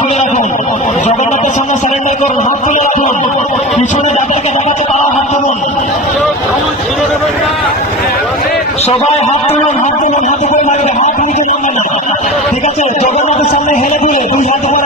তুলে রাখুন, জগন্নাথের সামনে স্যারেন্ডার করুন, হাত তুলে রাখুন, পিছনে যাদেরকে দেখাচ্ছে তারা হাত তুলুন, সবাই হাত তুলুন, হাত তুলুন, হাত উপরে লাগবে, হাত নিচে নামবে না, ঠিক আছে? জগন্নাথের সামনে হেলে তুলে 2 হাত উপরে